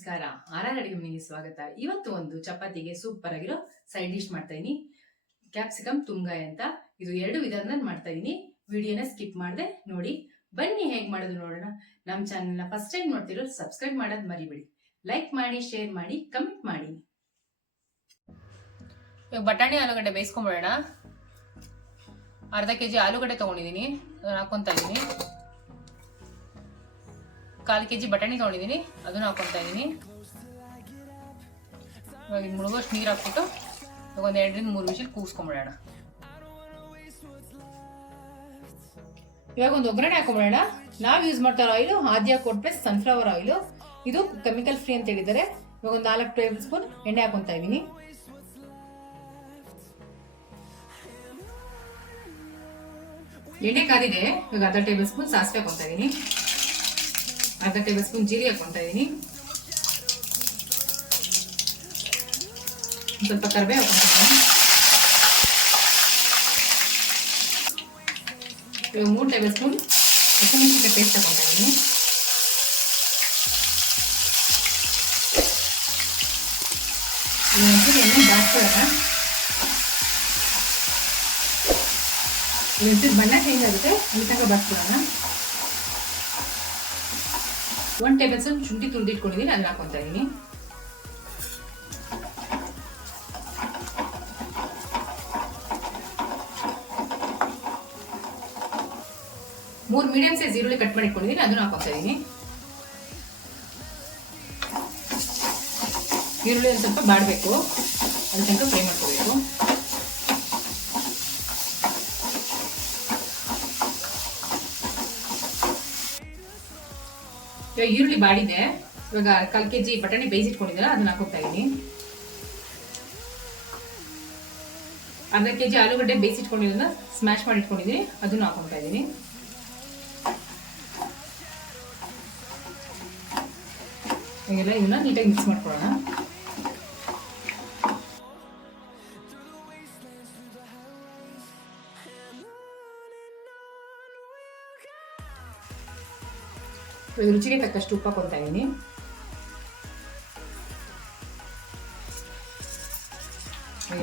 ನಮಸ್ಕಾರ. ಆರ್ ಅಡಿಗೆ ಮನೆಗೆ ಸ್ವಾಗತ. ಇವತ್ತು ಒಂದು ಚಪಾತಿಗೆ ಸೂಪರ್ ಆಗಿರೋ ಸೈಡ್ ಡಿಶ್ ಮಾಡ್ತಾ ಇದೀನಿ. ಕ್ಯಾಪ್ಸಿಕಮ್ ತುಂಗಾಯಿ ಅಂತ. ಇದು 2 ವಿಧಾನದಲ್ಲಿ ಮಾಡ್ತಾ ಇದೀನಿ. ವಿಡಿಯೋನ ಸ್ಕಿಪ್ ಮಾಡದೆ ನೋಡಿ. ಬನ್ನಿ ಹೇಗ್ ಮಾಡೋದು ನೋಡೋಣ. ನಮ್ಮ ಚಾನೆಲ್ನ ಫಸ್ಟ್ ಟೈಮ್ ನೋಡ್ತಿರೋ ಸಬ್ಸ್ಕ್ರೈಬ್ ಮಾಡೋದು ಮರಿಬೇಡಿ. ಲೈಕ್ ಮಾಡಿ, ಶೇರ್ ಮಾಡಿ, ಕಮೆಂಟ್ ಮಾಡಿ. ಇವಾಗ ಬಟಾಣಿ ಆಲೂಗಡ್ಡೆ ಬೇಯಿಸ್ಕೊಂಡ್ಬಿಡೋಣ. ಅರ್ಧ ಕೆಜಿ ಆಲೂಗಡ್ಡೆ ತಗೊಂಡಿದ್ದೀನಿ, ಅದನ್ನ ಹಾಕೊಂತ ಇದೀನಿ. 1/4 ಕೆಜಿ ಬಟಾಣಿ ತಗೊಂಡಿದ್ದೀನಿ, ಅದನ್ನ ಹಾಕೊಂತ ಇದೀನಿ. ಇವಾಗ ಮುಳುಗೋಷ್ಟು ನೀರು ಹಾಕ್ಬಿಟ್ಟು ಒಂದು 2 ರಿಂದ 3 ವಿಷಲ್ ಕೂಗಿಸ್ಕೊಂಡ್ಬಿಡೋಣ. ಇವಾಗ ಒಂದು ಒಗ್ಗರಣೆ ಹಾಕೊಂಡ್ಬಿಡೋಣ. ನಾವು ಯೂಸ್ ಮಾಡ್ತಾ ಇರೋ ಆಯಿಲ್ ಆದ್ಯ ಕೊಟ್ರೆ ಸನ್ಫ್ಲವರ್ ಆಯಿಲ್. ಇದು ಕೆಮಿಕಲ್ ಫ್ರೀ ಅಂತ ಹೇಳಿದ್ದಾರೆ. ಇವಾಗ ಒಂದು 4 ಟೇಬಲ್ ಸ್ಪೂನ್ ಎಣ್ಣೆ ಹಾಕೊಂತ ಇದೀನಿ. ಎಣ್ಣೆ ಕಾದಿದೆ. ಇವಾಗ ಅರ್ಧ ಟೇಬಲ್ ಸ್ಪೂನ್ ಸಾಸಿವೆ ಹಾಕೊಂತ ಇದೀನಿ. ಅರ್ಧ ಟೇಬಲ್ ಸ್ಪೂನ್ ಜೀರಿಗೆ ಹಾಕೊಂತ ಇದೀನಿ. ಸ್ವಲ್ಪ ಕರಿಬೇವು ಹಾಕೊಂತ ಇದೀನಿ. ಇವಾಗ 3 ಟೇಬಲ್ ಸ್ಪೂನ್ ಹಸಿಮೆಣಸಿನಕಾಯಿ ಪೇಸ್ಟ್ ಹಾಕೊಂತ ಇದೀನಿ. ಎಣ್ಣೆ ಬಾಡ್ಕೊಳ್ಳೋಣ. ಬಣ್ಣ ಚೇಂಜ್ ಆಗುತ್ತೆ, ಅಲ್ಲಿ ತನಕ ಬಾಡ್ಕೊಳ್ಳೋಣ. 1 ಟೇಬಲ್ ಸ್ಪೂನ್ ಶುಂಠಿ ತುರಿದಿಟ್ಕೊಂಡಿದ್ದೀನಿ, ಅದನ್ನ ಹಾಕೊಂತ ಇದೀನಿ. ಮೂರು ಮೀಡಿಯಂ ಸೈಜ್ ಈರುಳ್ಳಿ ಕಟ್ ಮಾಡಿ ಇಟ್ಕೊಂಡಿದ್ದೀನಿ, ಅದನ್ನ ಹಾಕೊಂತ ಇದೀನಿ. ಈರುಳ್ಳಿ ಒಂದು ಸ್ವಲ್ಪ ಬಾಡಬೇಕು, ಅದ್ರ ತನಕ ಫ್ರೈ ಮಾಡ್ಕೋಬೇಕು. ಇವಾಗ ಈರುಳ್ಳಿ ಬಾಡಿದೆ. ಇವಾಗ 1/4 ಕೆಜಿ ಬಟಾಣಿ ಬೇಯಿಸಿಟ್ಕೊಂಡಿದ್ದೀರ, ಅದನ್ನ ಹಾಕೋತಾ ಇದೀನಿ. ಅರ್ಧ ಕೆಜಿ ಆಲೂಗಡ್ಡೆ ಬೇಯಿಸಿಟ್ಕೊಂಡಿರೋದನ್ನ ಸ್ಮ್ಯಾಶ್ ಮಾಡಿ ಇಟ್ಕೊಂಡಿದ್ದೀನಿ, ಅದನ್ನ ಹಾಕೋತಾ ಇದೀನಿ. ಈಗೆಲ್ಲ ಇವನ್ನ ನೀಟಾಗಿ ಮಿಕ್ಸ್ ಮಾಡ್ಕೊಳ್ಳೋಣ. ರುಚಿಗೆ ತಕ್ಕಷ್ಟು ಉಪ್ಪು ಹಾಕೊತಾ ಇದ್ದೀನಿ.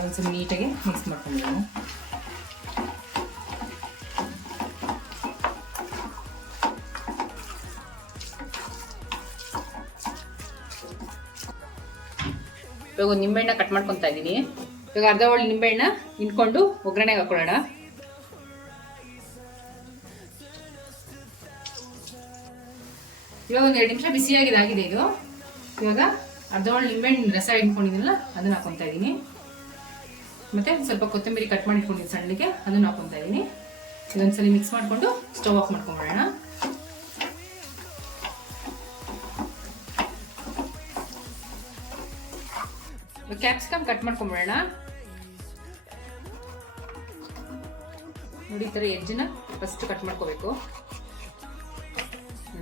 ಒಂದ್ಸಲ ನೀಟಾಗಿ ಮಿಕ್ಸ್ ಮಾಡ್ಕೊಂಡಿದ್ದೀನಿ. ಇವಾಗ ಒಂದು ನಿಂಬೆಹಣ್ಣ ಕಟ್ ಮಾಡ್ಕೊತಾ ಇದ್ದೀನಿ. ಇವಾಗ ಅರ್ಧ ಒಳ್ಳೆ ನಿಂಬೆಹಣ್ಣ ಹಿಂಡ್ಕೊಂಡು ಒಗ್ಗರಣೆಗೆ ಹಾಕೊಳ್ಳೋಣ. ಇವಾಗ ಒಂದು 2 ನಿಮಿಷ ಬಿಸಿಯಾಗಿದೆ ಇದು. ಇವಾಗ ಅರ್ಧ ಒಳ್ಳೆ ನಿಂಬೆಹಣ್ಣು ರಸ ಇಟ್ಕೊಂಡಿದ್ದೀನಲ್ಲ, ಅದನ್ನ ಹಾಕೊತಾ ಇದ್ದೀನಿ. ಮತ್ತೆ ಸ್ವಲ್ಪ ಕೊತ್ತಂಬರಿ ಕಟ್ ಮಾಡಿ ಇಟ್ಕೊಂಡಿದ್ದೀನಿ ಸಣ್ಣಗೆ, ಅದನ್ನ ಹಾಕೊತಾ ಇದ್ದೀನಿ. ಇದೊಂದ್ಸಲಿ ಮಿಕ್ಸ್ ಮಾಡಿಕೊಂಡು ಸ್ಟವ್ ಆಫ್ ಮಾಡ್ಕೊಂಡ್ಬಿಡೋಣ. ಕ್ಯಾಪ್ಸಿಕಮ್ ಕಟ್ ಮಾಡ್ಕೊಂಡ್ಬಿಡೋಣ. ನೋಡಿ, ಈ ಥರ ಎಜ್ಜನ್ನ ಫಸ್ಟ್ ಕಟ್ ಮಾಡ್ಕೋಬೇಕು.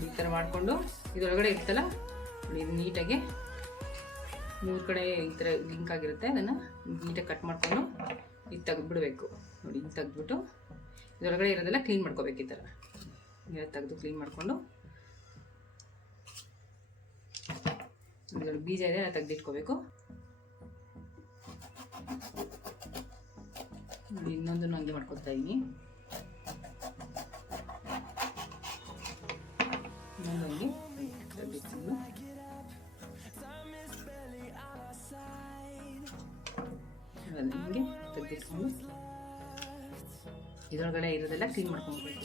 ಈ ಥರ ಮಾಡಿಕೊಂಡು ಇದರೊಳಗಡೆ ಇರ್ತಲ್ಲ, ಇದು ನೀಟಾಗಿ 3 ಕಡೆ ಈ ಥರ ಲಿಂಕ್ ಆಗಿರುತ್ತೆ, ಅದನ್ನು ನೀಟಾಗಿ ಕಟ್ ಮಾಡಿಕೊಂಡು ಇದು ತೆಗೆದ್ಬಿಡ್ಬೇಕು. ನೋಡಿ, ಇದು ತೆಗೆದ್ಬಿಟ್ಟು ಇದರೊಳಗಡೆ ಇರೋದೆಲ್ಲ ಕ್ಲೀನ್ ಮಾಡ್ಕೋಬೇಕು. ಈ ಥರ ತೆಗೆದು ಕ್ಲೀನ್ ಮಾಡಿಕೊಂಡು ಇದರೊಳಗೆ ಬೀಜ ಇದೆ, ತೆಗೆದಿಟ್ಕೋಬೇಕು. ನೋಡಿ, ಇನ್ನೊಂದನ್ನು ಹಂಗೆ ಮಾಡ್ಕೊತಾ ಇದ್ದೀನಿ. ಹಂಗೆ ತೆಗೆದಿಟ್ಕೊಂಡು ಇದರೊಳಗಡೆ ಇರೋದೆಲ್ಲ ಕ್ಲೀನ್ ಮಾಡ್ಕೊಂಡ್ಬೇಕು.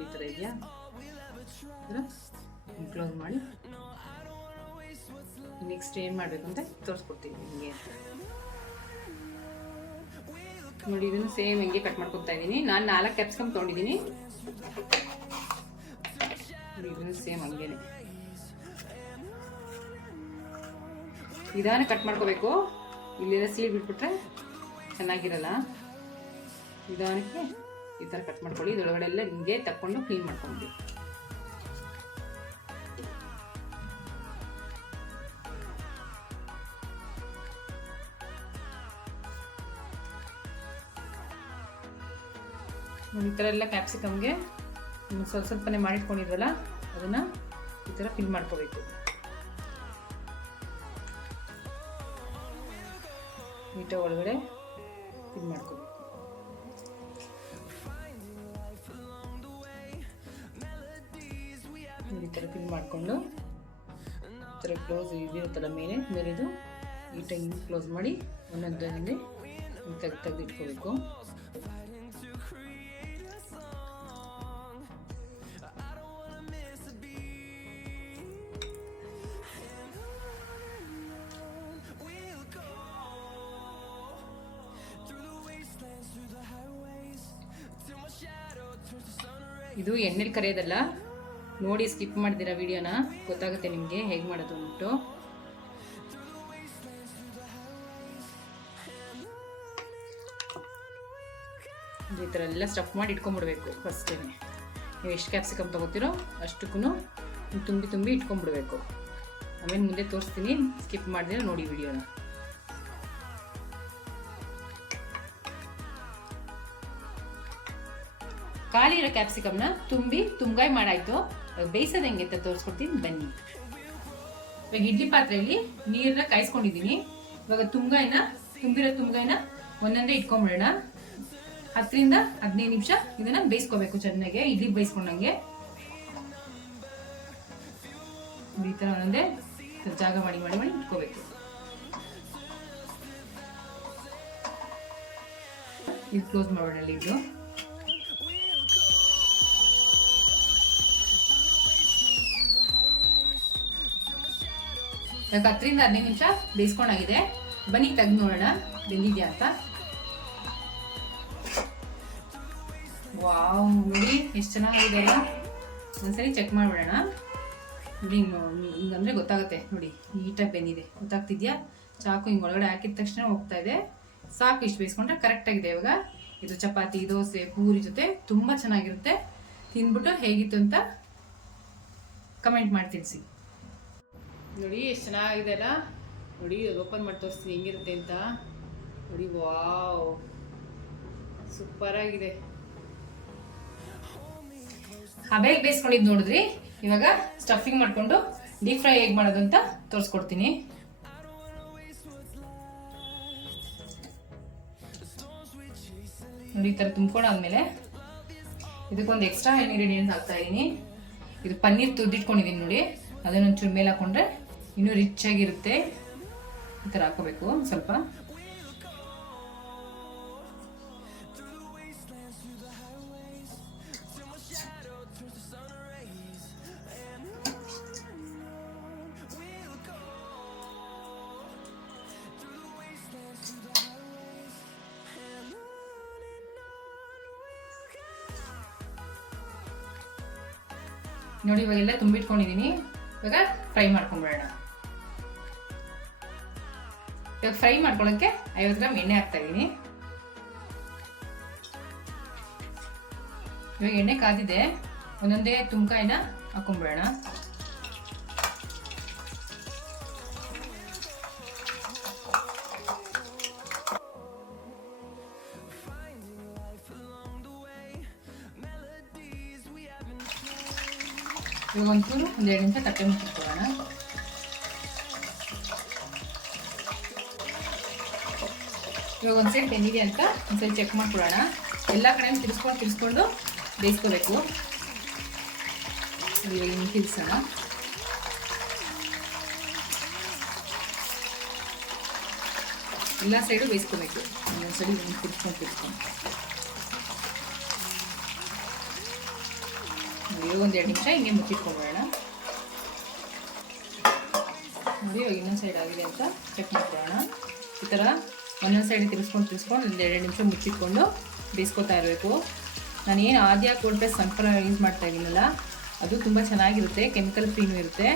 ಈ ಥರ ಇದೆಯಾ, ಕ್ಲೋಸ್ ಮಾಡಿ ನೆಕ್ಸ್ಟ್ ಏನು ಮಾಡಬೇಕು ಅಂತ ತೋರಿಸ್ಕೊಡ್ತೀವಿ ನಿಮಗೆ. ನೋಡಿ, ಇದನ್ನು ಸೇಮ್ ಹಿಂಗೆ ಕಟ್ ಮಾಡ್ಕೊತಾ ಇದ್ದೀನಿ. ನಾನು 4 ಕ್ಯಾಪ್ಸಿಕಮ್ ತೊಗೊಂಡಿದ್ದೀನಿ. ಇದನ್ನು ಸೇಮ್ ಹಂಗೇನೆ ನಿಧಾನ ಕಟ್ ಮಾಡ್ಕೋಬೇಕು. ಇಲ್ಲೆಲ್ಲ ಸೀಡ್ ಬಿಟ್ಬಿಟ್ರೆ ಚೆನ್ನಾಗಿರಲ್ಲ. ನಿಧಾನಕ್ಕೆ ಈ ಥರ ಕಟ್ ಮಾಡ್ಕೊಳ್ಳಿ. ಇದರೊಳಗಡೆ ಎಲ್ಲ ಹಿಂಗೆ ತಕ್ಕೊಂಡು ಕ್ಲೀನ್ ಮಾಡ್ಕೊಂಡು ಈ ಥರ ಎಲ್ಲ ಕ್ಯಾಪ್ಸಿಕಮ್ಗೆ ಸ್ವಲ್ಪ ಸ್ವಲ್ಪನೇ ಮಾಡಿಟ್ಕೊಂಡಿದ್ವಲ್ಲ, ಅದನ್ನು ಈ ಥರ ಫಿಲ್ ಮಾಡ್ಕೋಬೇಕು. ನೀಟ ಒಳಗಡೆ ಫಿಲ್ ಮಾಡ್ಕೋಬೇಕು. ಈ ಥರ ಫಿಲ್ ಮಾಡಿಕೊಂಡು ಈ ಥರ ಕ್ಲೋಸ್ ಇದಿರುತ್ತಲ್ಲ ಮೇಲೆದು ನೀಟಾಗಿ ಕ್ಲೋಸ್ ಮಾಡಿ ಒಂದೊಂದೇ ತೆಗೆದಿಟ್ಕೋಬೇಕು. ಇದು ಎಣ್ಣೆಲಿ ಕರೆಯೋದಲ್ಲ, ನೋಡಿ ಸ್ಕಿಪ್ ಮಾಡ್ದಿರಾ ವಿಡಿಯೋನ, ಗೊತ್ತಾಗುತ್ತೆ ನಿಮಗೆ ಹೇಗೆ ಮಾಡೋದು ಅಂದ್ಬಿಟ್ಟು. ಈ ಥರ ಎಲ್ಲ ಸ್ಟಫ್ ಮಾಡಿ ಇಟ್ಕೊಂಡ್ಬಿಡ್ಬೇಕು. ಫಸ್ಟೇ ನೀವು ಎಷ್ಟು ಕ್ಯಾಪ್ಸಿಕಮ್ ತೊಗೋತೀರೋ ಅಷ್ಟಕ್ಕೂ ತುಂಬಿ ಇಟ್ಕೊಂಡ್ಬಿಡ್ಬೇಕು. ಆಮೇಲೆ ಮುಂದೆ ತೋರಿಸ್ತೀನಿ, ಸ್ಕಿಪ್ ಮಾಡಿದ್ರೆ ನೋಡಿ ವಿಡಿಯೋನ. ಖಾಲಿ ಇರೋ ಕ್ಯಾಪ್ಸಿಕಮ್ನ ತುಂಗಾಯಿ ಮಾಡಾಯ್ತು. ಬೇಯಿಸೋದು ಹೆಂಗೆ ಅಂತ ತೋರಿಸ್ಕೊಡ್ತೀನಿ ಬನ್ನಿ. ಇವಾಗ ಇಡ್ಲಿ ಪಾತ್ರೆಯಲ್ಲಿ ನೀರನ್ನ ಕಾಯಿಸ್ಕೊಂಡಿದ್ದೀನಿ. ಇವಾಗ ತುಂಬಿರೋ ತುಂಗಾಯಿನ ಒಂದೊಂದೇ ಇಟ್ಕೊಂಡ್ಬಿಡೋಣ. 10ರಿಂದ 15 ನಿಮಿಷ ಇದನ್ನ ಬೇಯಿಸ್ಕೋಬೇಕು ಚೆನ್ನಾಗಿ, ಇಡ್ಲಿ ಬೇಯಿಸ್ಕೊಂಡಂಗೆ. ಈ ತರ ಒಂದೊಂದೇ ಜಾಗ ಮಾಡಿ ಇಟ್ಕೋಬೇಕು. ಇದು ಕ್ಲೋಸ್ ಮಾಡೋಣ ಇದ್ದು. ಇವಾಗ 10ರಿಂದ 15 ನಿಮಿಷ ಬೇಯಿಸ್ಕೊಂಡಾಗಿದೆ. ಬನ್ನಿ ತೆಗ್ದು ನೋಡೋಣ ಬೆಂದಿದ್ಯಾ ಅಂತ. ವಾವ್, ನೋಡಿ ಎಷ್ಟು ಚೆನ್ನಾಗಿದೆ ಅಲ್ಲ. ಒಂದ್ಸರಿ ಚೆಕ್ ಮಾಡ್ಬಿಡೋಣ. ನೋಡಿ ಹಿಂಗಂದ್ರೆ ಗೊತ್ತಾಗುತ್ತೆ. ನೋಡಿ ನೀಟಾಗಿ ಬೆಂದಿದೆ, ಗೊತ್ತಾಗ್ತಿದ್ಯಾ? ಚಾಕು ಹಿಂಗೆ ಒಳಗಡೆ ಹಾಕಿದ ತಕ್ಷಣ ಹೋಗ್ತಾ ಇದೆ. ಸಾಕು, ಇಷ್ಟು ಬೇಯಿಸ್ಕೊಂಡ್ರೆ ಕರೆಕ್ಟ್ ಆಗಿದೆ. ಇವಾಗ ಇದು ಚಪಾತಿ, ದೋಸೆ, ಪೂರಿ ಜೊತೆ ತುಂಬಾ ಚೆನ್ನಾಗಿರುತ್ತೆ. ತಿಂದ್ಬಿಟ್ಟು ಹೇಗಿತ್ತು ಅಂತ ಕಮೆಂಟ್ ಮಾಡಿ ತಿಳಿಸಿ. ನೋಡಿ ಎಷ್ಟು ಚೆನ್ನಾಗಿದೆ ಅಲ್ಲ. ನೋಡಿ ಓಪನ್ ಮಾಡಿ ತೋರಿಸ್ತೀನಿ ಹೆಂಗಿರುತ್ತೆ ಅಂತ. ನೋಡಿ, ವಾವ್, ಸೂಪರ್ ಆಗಿದೆ. ಬೇಗ ಬೇಯಿಸ್ಕೊಂಡಿದ್ದು ನೋಡಿದ್ರಿ. ಇವಾಗ ಸ್ಟಫಿಂಗ್ ಮಾಡ್ಕೊಂಡು ಡೀಪ್ ಫ್ರೈ ಹೇಗೆ ಮಾಡೋದು ಅಂತ ತೋರಿಸ್ಕೊಡ್ತೀನಿ. ನೋಡಿ ಈ ಥರ ತುಂಬ್ಕೊಂಡಾದ್ಮೇಲೆ ಇದಕ್ಕೊಂದು ಎಕ್ಸ್ಟ್ರಾ ಇಂಗ್ರೀಡಿಯೆಂಟ್ಸ್ ಹಾಕ್ತಾ ಇದ್ದೀನಿ. ಇದು ಪನ್ನೀರ್ ತುರ್ದಿಟ್ಕೊಂಡಿದ್ದೀನಿ ನೋಡಿ, ಅದನ್ನೊಂಚೂರು ಮೇಲೆ ಹಾಕೊಂಡ್ರೆ ಇನ್ನೂ ರಿಚ್ ಆಗಿರುತ್ತೆ. ಈ ಥರ ಹಾಕೋಬೇಕು ಸ್ವಲ್ಪ. ನೋಡಿ ಇವಾಗೆಲ್ಲ ತುಂಬಿಟ್ಕೊಂಡಿದ್ದೀನಿ. ಇವಾಗ ಫ್ರೈ ಮಾಡ್ಕೊಂಡ್ಬಿಡೋಣ. ಇವಾಗ ಫ್ರೈ ಮಾಡ್ಕೊಳ್ಳೋಕ್ಕೆ 50 ಗ್ರಾಮ್ ಎಣ್ಣೆ ಹಾಕ್ತಾ ಇದ್ದೀನಿ. ಇವಾಗ ಎಣ್ಣೆ ಕಾದಿದೆ, ಒಂದೊಂದೇ ತುಂಕಾಯಿನ ಹಾಕೊಂಡ್ಬಿಡೋಣ. ಇವಾಗ ಒಂಚೂರು 1-2 ನಿಮಿಷ ತಟ್ಟೆ ಮುಚ್ಚಿಟ್ಕೊಳ್ಳೋಣ. ಇವಾಗ ಒಂದು ಸೈಡ್ ಬೆಂದಿದೆ ಅಂತ ಒಂದ್ಸರಿ ಚೆಕ್ ಮಾಡ್ಕೊಳ್ಳೋಣ. ಎಲ್ಲ ಕಡೆ ತಿರ್ಸ್ಕೊಂಡು ಬೇಯಿಸ್ಕೋಬೇಕು. ಇವಾಗ ಹಿಂಗೆ ತಿರ್ಸೋಣ. ಎಲ್ಲ ಸೈಡು ಬೇಯಿಸ್ಕೋಬೇಕು. ಒಂದೊಂದ್ಸರಿ ತಿರ್ಸ್ಕೊಂಡು ಒಂದು 2 ನಿಮಿಷ ಹಿಂಗೆ ಮುಚ್ಚಿಟ್ಕೊಂಡ್ಬಿಡೋಣ. ನೋಡಿ ಇವಾಗ ಇನ್ನೊಂದು ಸೈಡ್ ಆಗಿದೆ ಅಂತ ಚೆಕ್ ಮಾಡ್ಕೊಳ್ಳೋಣ. ಈ ಥರ ಒಂದೊಂದು ಸೈಡ್ ತಿರ್ಸ್ಕೊಂಡು 1-2 ನಿಮಿಷ ಮುಚ್ಚಿಟ್ಕೊಂಡು ಬೇಯಿಸ್ಕೊತಾ ಇರಬೇಕು. ನಾನೇನು ಆದ್ಯಾ ಕೋಲ್ಡ್ ಪ್ರೆಸ್ ಸನ್ಫ್ಲವರ್ ಯೂಸ್ ಮಾಡ್ತಾ ಇದ್ದೀನಲ್ಲ, ಅದು ತುಂಬ ಚೆನ್ನಾಗಿರುತ್ತೆ, ಕೆಮಿಕಲ್ ಫ್ರೀನೂ ಇರುತ್ತೆ.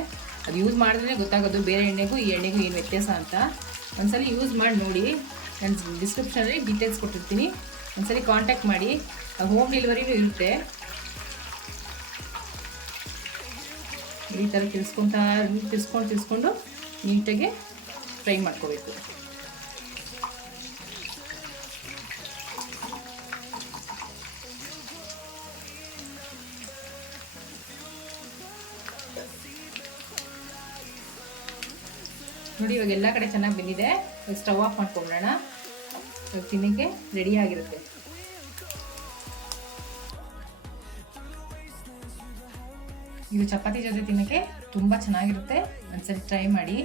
ಅದು ಯೂಸ್ ಮಾಡಿದ್ರೆ ಗೊತ್ತಾಗೋದು ಬೇರೆ ಎಣ್ಣೆಗೂ ಈ ಎಣ್ಣೆಗೂ ಏನು ವ್ಯತ್ಯಾಸ ಅಂತ. ಒಂದ್ಸಲಿ ಯೂಸ್ ಮಾಡಿ ನೋಡಿ. ನಾನು ಡಿಸ್ಕ್ರಿಪ್ಷನಲ್ಲಿ ಡೀಟೇಲ್ಸ್ ಕೊಟ್ಟಿರ್ತೀನಿ, ಒಂದ್ಸಲಿ ಕಾಂಟ್ಯಾಕ್ಟ್ ಮಾಡಿ. ಹೋಮ್ ಡೆಲಿವರಿನೂ ಇರುತ್ತೆ. ಈ ಥರ ತಿರ್ಸ್ಕೊಂಡು ನೀಟಾಗಿ ಫ್ರೈ ಮಾಡ್ಕೋಬೇಕು. ನೋಡಿ ಇವಾಗ ಎಲ್ಲ ಕಡೆ ಚೆನ್ನಾಗಿ ಬೆಂದಿದೆ. ಇವಾಗ ಸ್ಟವ್ ಆಫ್ ಮಾಡ್ಕೊಂಬಿಡೋಣ. ಇವಾಗ ತಿನ್ನಕ್ಕೆ ರೆಡಿ ಆಗಿರುತ್ತೆ. ಇದು ಚಪಾತಿ ಜೊತೆ ತಿನ್ನಕ್ಕೆ ತುಂಬ ಚೆನ್ನಾಗಿರುತ್ತೆ. ಒಂದ್ಸರಿ ಟ್ರೈ ಮಾಡಿ.